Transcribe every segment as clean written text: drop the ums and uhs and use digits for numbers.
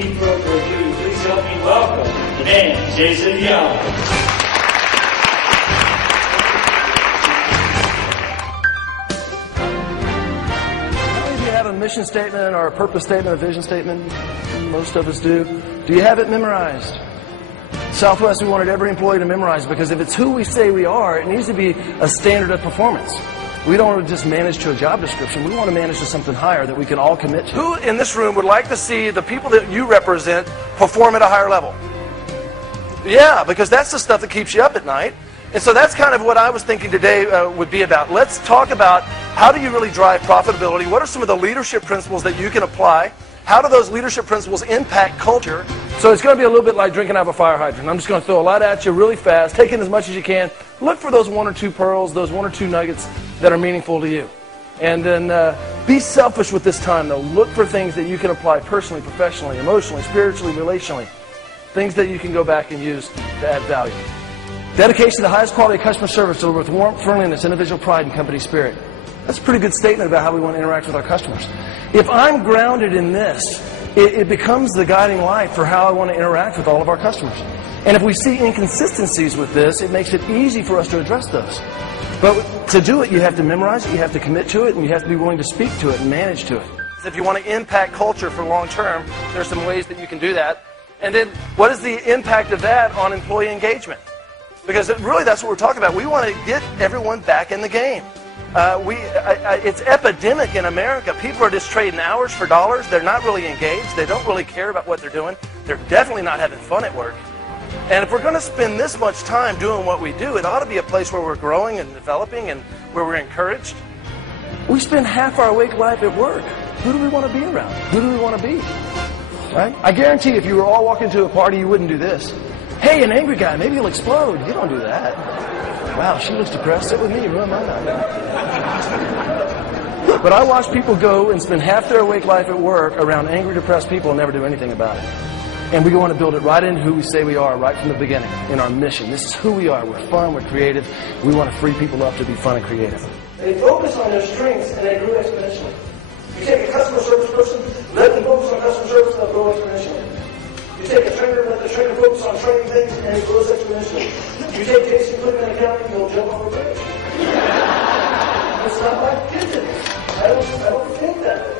need further ado, please help me welcome the man, Jason Young. A mission statement or a purpose statement, a vision statement, most of us do. Do you have it memorized? Southwest, we wanted every employee to memorize, because if it's who we say we are, it needs to be a standard of performance. We don't want to just manage to a job description. We want to manage to something higher that we can all commit to. Who in this room would like to see the people that you represent perform at a higher level? Yeah, because that's the stuff that keeps you up at night. And so that's kind of what I was thinking today would be about. Let's talk about how do you really drive profitability? What are some of the leadership principles that you can apply? How do those leadership principles impact culture? So it's going to be a little bit like drinking out of a fire hydrant. I'm just going to throw a lot at you really fast, take in as much as you can. Look for those one or two pearls, those one or two nuggets that are meaningful to you. And then be selfish with this time, though. Look for things that you can apply personally, professionally, emotionally, spiritually, relationally. Things that you can go back and use to add value. Dedication to the highest quality of customer service delivered with warmth, friendliness, individual pride, and company spirit. That's a pretty good statement about how we want to interact with our customers. If I'm grounded in this, it becomes the guiding light for how I want to interact with all of our customers. And if we see inconsistencies with this, it makes it easy for us to address those. But to do it, you have to memorize it, you have to commit to it, and you have to be willing to speak to it and manage to it. If you want to impact culture for long term, there's some ways that you can do that. And then what is the impact of that on employee engagement? Because really that's what we're talking about. We want to get everyone back in the game. It's epidemic in America. People are just trading hours for dollars. They're not really engaged. They don't really care about what they're doing. They're definitely not having fun at work. And if we're going to spend this much time doing what we do, it ought to be a place where we're growing and developing and where we're encouraged. We spend half our awake life at work. Who do we want to be around? Who do we want to be? Right? I guarantee if you were all walking to a party, you wouldn't do this. Hey, an angry guy, maybe he'll explode. You don't do that. Wow, she looks depressed. Sit with me, ruin my night. But I watch people go and spend half their awake life at work around angry, depressed people and never do anything about it. And we want to build it right into who we say we are right from the beginning, in our mission. This is who we are. We're fun, we're creative. We want to free people up to be fun and creative. They focus on their strengths and they grew exponentially. You take a customer service person, let them focus on customer service, they'll grow exponentially. You take a trainer, let the trainer focus on training things, and it grows exponentially. You take Jason, put him in an accounting, he'll jump off a bridge. It's not like giftedness. I don't think that way.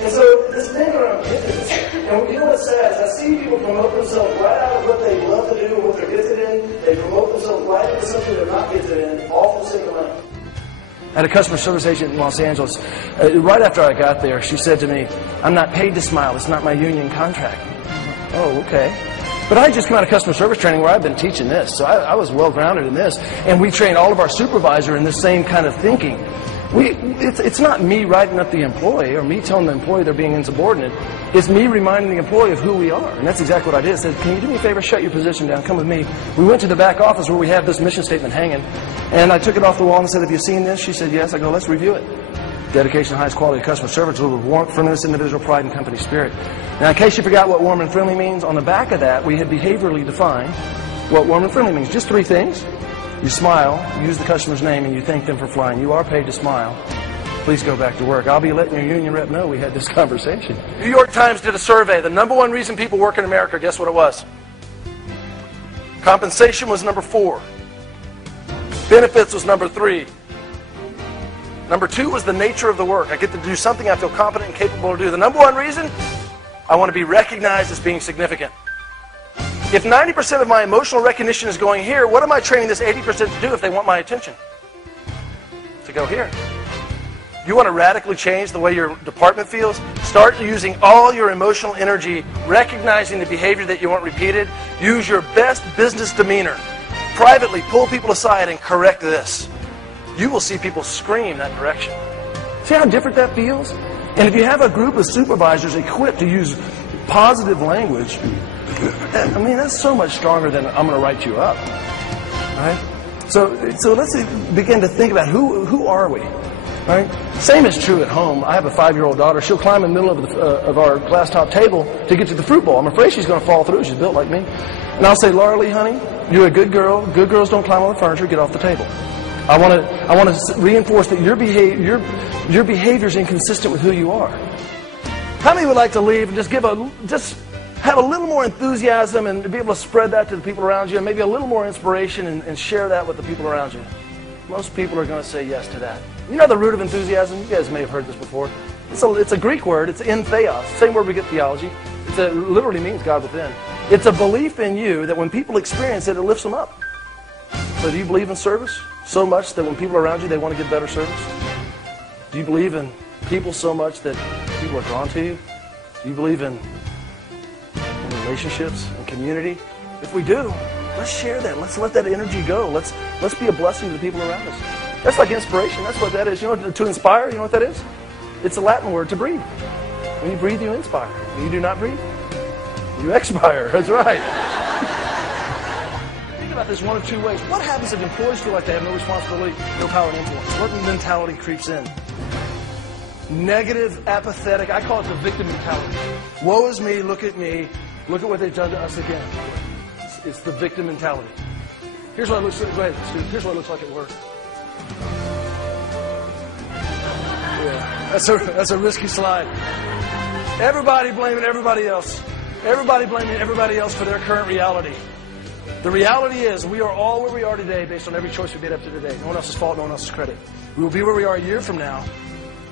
And so this thing around giftedness, and you know what's sad is I see people promote themselves right out of what they love to do, what they're gifted in. They promote themselves right into something they're not gifted in, all for the sake of money. I had a customer service agent in Los Angeles. Right after I got there, she said to me, "I'm not paid to smile. It's not my union contract." Oh, okay. But I just come out of customer service training where I've been teaching this, so I was well-grounded in this. And we train all of our supervisor in this same kind of thinking. It's not me writing up the employee or me telling the employee they're being insubordinate. It's me reminding the employee of who we are. And that's exactly what I did. I said, "Can you do me a favor? Shut your position down. Come with me." We went to the back office where we have this mission statement hanging. And I took it off the wall and said, "Have you seen this?" She said, "Yes." I go, "Let's review it." Dedication to highest quality customer service with warmth, friendliness, individual pride, and company spirit. Now, in case you forgot what warm and friendly means, on the back of that, we had behaviorally defined what warm and friendly means. Just 3 things. You smile, you use the customer's name, and you thank them for flying. You are paid to smile. Please go back to work. I'll be letting your union rep know we had this conversation. New York Times did a survey. The #1 reason people work in America, guess what it was? Compensation was number 4. Benefits was number 3. Number 2 was the nature of the work. I get to do something I feel competent and capable to do. The #1 reason, I want to be recognized as being significant. If 90% of my emotional recognition is going here, what am I training this 80% to do if they want my attention? To go here. You want to radically change the way your department feels? Start using all your emotional energy, recognizing the behavior that you want repeated. Use your best business demeanor. Privately, pull people aside and correct this. You will see people scream that direction. See how different that feels? And if you have a group of supervisors equipped to use positive language, I mean, that's so much stronger than "I'm going to write you up." Right? So let's begin to think about who are we? Right? Same is true at home. I have a 5-year-old daughter. She'll climb in the middle of our glass top table to get to the fruit bowl. I'm afraid she's going to fall through. She's built like me. And I'll say, "Laura Lee, honey, you're a good girl. Good girls don't climb on the furniture. Get off the table." I want to reinforce that your behavior is inconsistent with who you are. How many would like to leave and just have a little more enthusiasm and be able to spread that to the people around you, and maybe a little more inspiration and share that with the people around you? Most people are going to say yes to that. You know the root of enthusiasm? You guys may have heard this before. It's a Greek word. It's in theos. Same word we get theology. It literally means God within. It's a belief in you that when people experience it, it lifts them up. So do you believe in service so much that when people are around you, they want to get better service? Do you believe in people so much that people are drawn to you? Do you believe in relationships and community? If we do, let's share that. Let's let that energy go. Let's be a blessing to the people around us. That's like inspiration. That's what that is. You know, to inspire, you know what that is? It's a Latin word to breathe. When you breathe, you inspire. When you do not breathe, you expire. That's right. Think about this one of two ways. What happens if employees feel like they have no responsibility, no power and influence? What mentality creeps in? Negative, apathetic. I call it the victim mentality. Woe is me. Look at me. Look at what they've done to us again. It's the victim mentality. Here's what it looks like. Go ahead, Steve. Here's what it looks like at work. Yeah, that's a risky slide. Everybody blaming everybody else. Everybody blaming everybody else for their current reality. The reality is we are all where we are today based on every choice we made up to today. No one else's fault, no one else's credit. We will be where we are a year from now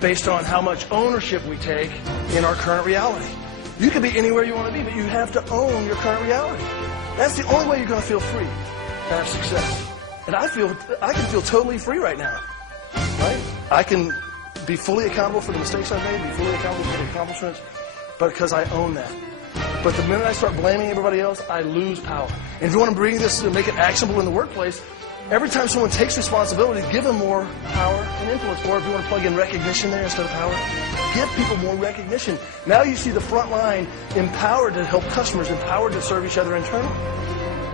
based on how much ownership we take in our current reality. You can be anywhere you want to be, but you have to own your current reality. That's the only way you're going to feel free and have success. And I can feel totally free right now. Right? I can be fully accountable for the mistakes I've made, be fully accountable for the accomplishments, but because I own that. But the minute I start blaming everybody else, I lose power. And if you want to bring this to make it actionable in the workplace, every time someone takes responsibility, give them more power and influence. Or if you want to plug in recognition there instead of power, give people more recognition. Now you see the front line empowered to help customers, empowered to serve each other internally.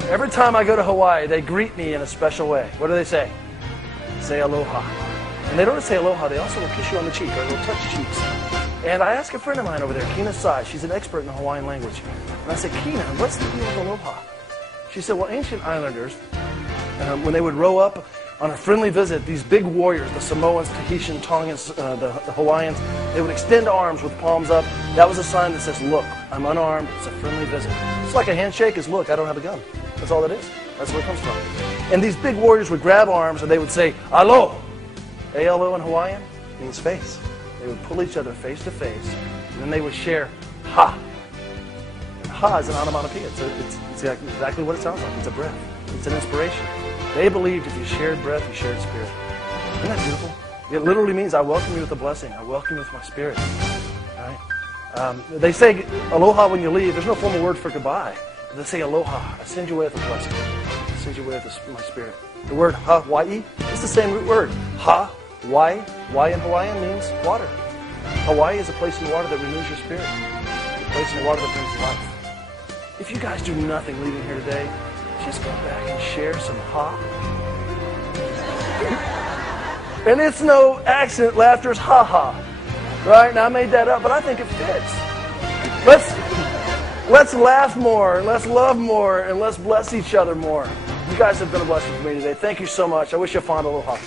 Every time I go to Hawaii, they greet me in a special way. What do they say? Say aloha. And they don't just say aloha, they also will kiss you on the cheek, or they'll touch cheeks. And I asked a friend of mine over there, Kina Sai, she's an expert in the Hawaiian language. And I said, Kina, what's the deal with aloha? She said, well, ancient islanders, when they would row up on a friendly visit, these big warriors, the Samoans, Tahitian, Tongans, the Hawaiians, they would extend arms with palms up. That was a sign that says, look, I'm unarmed, it's a friendly visit. It's like a handshake is, look, I don't have a gun. That's all it is. That's where it comes from. And these big warriors would grab arms and they would say, alo. A-L-O in Hawaiian means face. They would pull each other face to face, and then they would share ha. And ha is an onomatopoeia. It's exactly what it sounds like. It's a breath. It's an inspiration. They believed if you shared breath, you shared spirit. Isn't that beautiful? It literally means I welcome you with a blessing. I welcome you with my spirit. Right? They say aloha when you leave. There's no formal word for goodbye. They say aloha. I send you away with a blessing. I send you away with my spirit. The word Hawaii is the same root word. Ha-wai. Wai in Hawaiian means water. Hawaii is a place in the water that renews your spirit. A place in the water that brings life. If you guys do nothing leaving here today, just go back and share some ha. And it's no accident, laughter is ha-ha. Right? Now I made that up, but I think it fits. Let's laugh more, and let's love more, and let's bless each other more. You guys have been a blessing to me today. Thank you so much. I wish you a fond aloha.